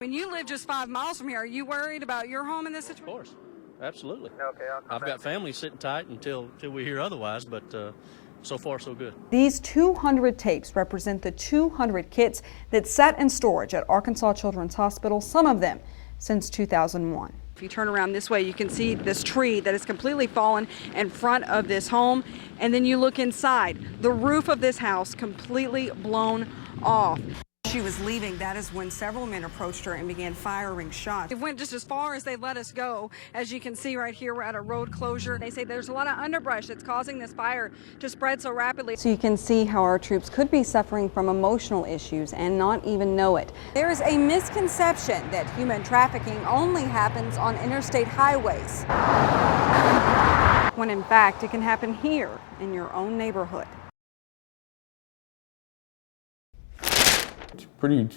When you live just 5 miles from here, are you worried about your home in this situation? Of course, absolutely. Okay, I've got family sitting tight until we hear otherwise, but so far so good. These 200 tapes represent the 200 kits that sat in storage at Arkansas Children's Hospital, some of them since 2001. If you turn around this way, you can see this tree that is completely fallen in front of this home. And then you look inside, the roof of this house completely blown off. She was leaving. That is when several men approached her and began firing shots. It went just as far as they let us go. As you can see right here, we're at a road closure. They say there's a lot of underbrush that's causing this fire to spread so rapidly. So you can see how our troops could be suffering from emotional issues and not even know it. There is a misconception that human trafficking only happens on interstate highways, when in fact it can happen here in your own neighborhood. Pretty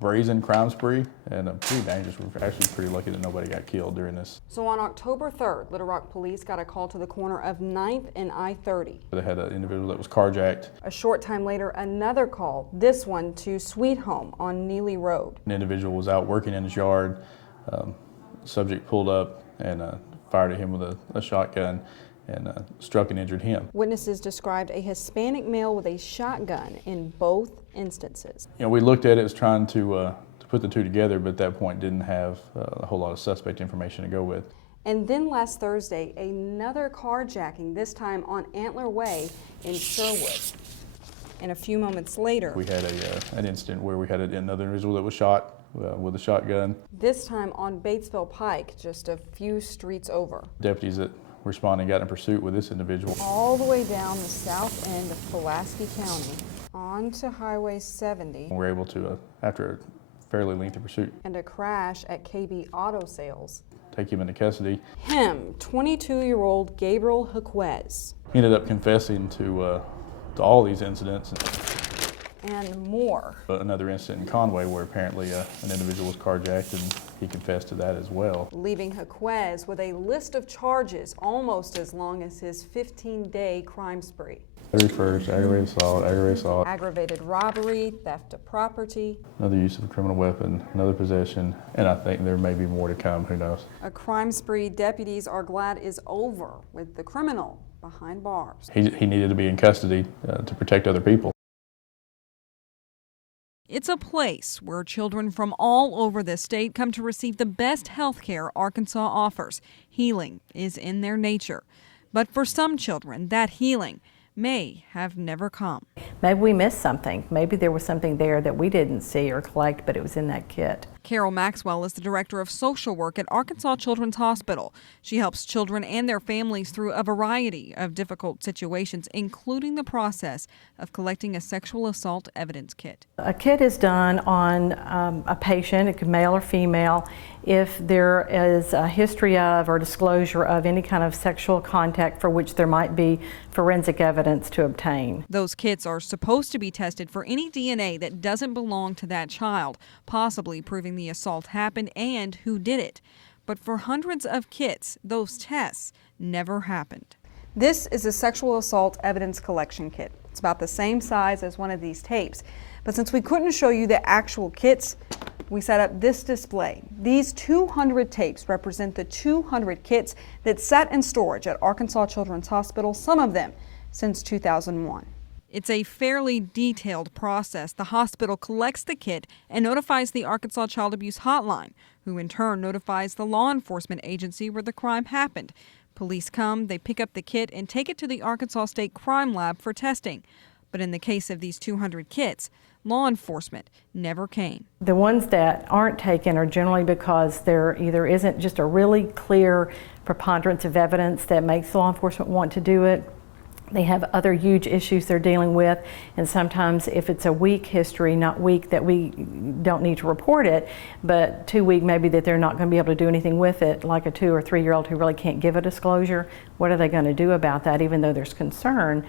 brazen crime spree and pretty dangerous. We're actually pretty lucky that nobody got killed during this. So on October 3rd, Little Rock police got a call to the corner of 9th and I-30. They had an individual that was carjacked. A short time later, another call, this one to Sweet Home on Neely Road. An individual was out working in his yard. Subject pulled up and fired at him with a shotgun and struck and injured him. Witnesses described a Hispanic male with a shotgun in both instances. You know, we looked at it as trying to put the two together, but at that point didn't have a whole lot of suspect information to go with. And then last Thursday, another carjacking, this time on Antler Way in Sherwood. And a few moments later, we had an incident where we had another individual that was shot with a shotgun. This time on Batesville Pike, just a few streets over. Deputies that responding got in pursuit with this individual. All the way down the south end of Pulaski County onto Highway 70. We were able to, after a fairly lengthy pursuit, and a crash at KB Auto Sales, take him into custody. Him, 22-year-old Gabriel Jaquez. He ended up confessing to all these incidents. And more. Another incident in Conway where apparently an individual was carjacked and he confessed to that as well. Leaving Jaquez with a list of charges almost as long as his 15-day crime spree. First, aggravated assault, aggravated robbery, theft of property, another use of a criminal weapon, another possession, and I think there may be more to come, who knows. A crime spree deputies are glad is over with the criminal behind bars. He needed to be in custody to protect other people. It's a place where children from all over the state come to receive the best health care Arkansas offers. Healing is in their nature. But for some children, that healing may have never come. Maybe we missed something. Maybe there was something there that we didn't see or collect, but it was in that kit. Carol Maxwell is the director of social work at Arkansas Children's Hospital. She helps children and their families through a variety of difficult situations, including the process of collecting a sexual assault evidence kit. A kit is done on a patient, it could be male or female, if there is a history of or disclosure of any kind of sexual contact for which there might be forensic evidence to obtain. Those kits are supposed to be tested for any DNA that doesn't belong to that child, possibly proving the assault happened and who did it. But for hundreds of kits, those tests never happened. This is a sexual assault evidence collection kit. It's about the same size as one of these tapes. But since we couldn't show you the actual kits, we set up this display. These 200 tapes represent the 200 kits that sat in storage at Arkansas Children's Hospital, some of them since 2001. It's a fairly detailed process. The hospital collects the kit and notifies the Arkansas Child Abuse Hotline, who in turn notifies the law enforcement agency where the crime happened. Police come, they pick up the kit and take it to the Arkansas State Crime Lab for testing. But in the case of these 200 kits, law enforcement never came. The ones that aren't taken are generally because there either isn't just a really clear preponderance of evidence that makes law enforcement want to do it. They have other huge issues they're dealing with, and sometimes if it's a weak history, not weak that we don't need to report it, but too weak maybe that they're not going to be able to do anything with it, like a 2 or 3-year-old who really can't give a disclosure. What are they going to do about that, even though there's concern?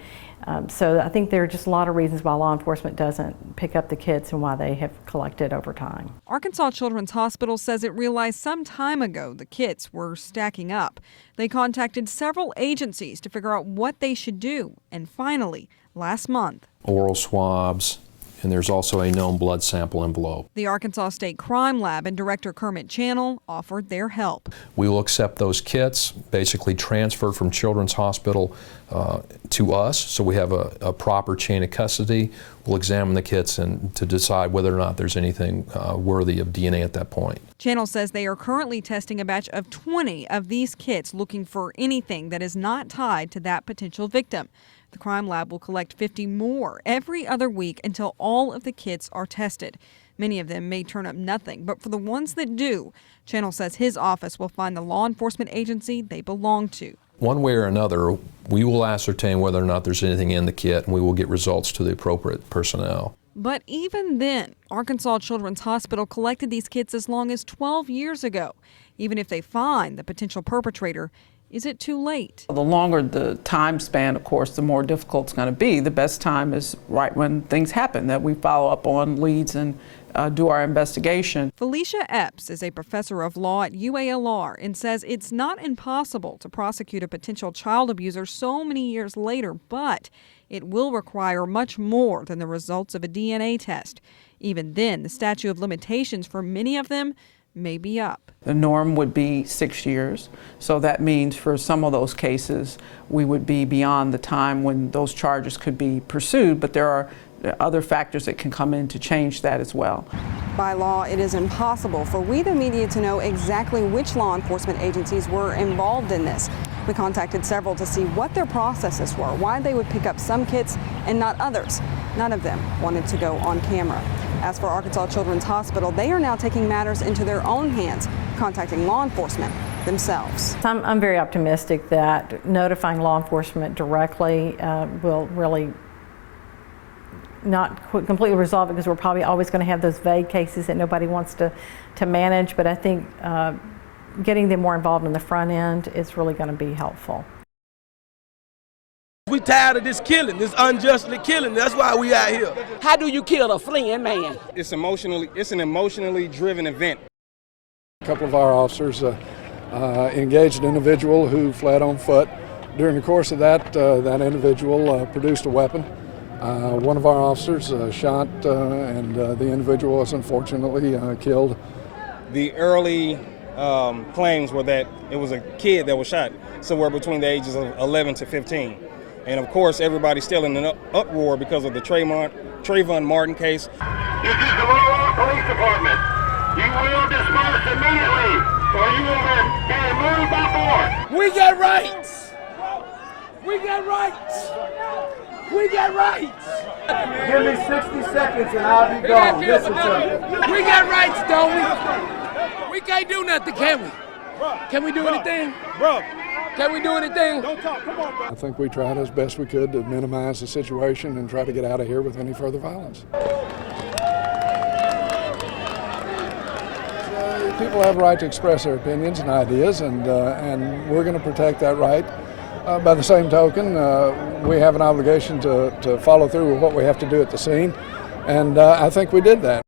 So I think there are just a lot of reasons why law enforcement doesn't pick up the kits and why they have collected over time. Arkansas Children's Hospital says it realized some time ago the kits were stacking up. They contacted several agencies to figure out what they should do. And finally, last month, oral swabs, and there's also a known blood sample envelope. The Arkansas State Crime Lab and Director Kermit Channel offered their help. We will accept those kits, basically transferred from Children's Hospital to us, so we have a proper chain of custody. We'll examine the kits and to decide whether or not there's anything worthy of DNA at that point. Channel says they are currently testing a batch of 20 of these kits looking for anything that is not tied to that potential victim. The crime lab will collect 50 more every other week until all of the kits are tested. Many of them may turn up nothing, but for the ones that do, Channel says his office will find the law enforcement agency they belong to. One way or another, we will ascertain whether or not there's anything in the kit, and we will get results to the appropriate personnel. But even then, Arkansas Children's Hospital collected these kits as long as 12 years ago. Even if they find the potential perpetrator, is it too late? The longer the time span, of course, the more difficult it's going to be. The best time is right when things happen, that we follow up on leads and do our investigation. Felicia Epps is a professor of law at UALR and says it's not impossible to prosecute a potential child abuser so many years later, but it will require much more than the results of a DNA test. Even then, the statute of limitations for many of them may be up. The norm would be 6 years, so that means for some of those cases we would be beyond the time when those charges could be pursued, but there are other factors that can come in to change that as well. By law, it is impossible for we the media to know exactly which law enforcement agencies were involved in this. We contacted several to see what their processes were, why they would pick up some kits and not others. None of them wanted to go on camera. As for Arkansas Children's Hospital, they are now taking matters into their own hands, contacting law enforcement themselves. I'm very optimistic that notifying law enforcement directly will really not completely resolve it, because we're probably always going to have those vague cases that nobody wants to manage, but I think getting them more involved in the front end is really going to be helpful. We tired of this killing, this unjustly killing. That's why we out here. How do you kill a fleeing man? It's an emotionally driven event. A couple of our officers engaged an individual who fled on foot. During the course of that, that individual produced a weapon. One of our officers shot, and the individual was unfortunately killed. The early claims were that it was a kid that was shot, somewhere between the ages of 11 to 15. And of course, everybody's still in an uproar because of the Trayvon Martin case. This is the Little Rock Police Department. You will disperse immediately, or you will be removed by force. We got rights. We got rights. We got rights. Give me 60 seconds and I'll be gone. Listen to me. We got rights, don't we? We can't do nothing, can we? Can we do anything? Bro. Can we do anything? Don't talk. Come on, bro. I think we tried as best we could to minimize the situation and try to get out of here with any further violence. People have a right to express their opinions and ideas, and we're going to protect that right. By the same token, we have an obligation to follow through with what we have to do at the scene, and I think we did that.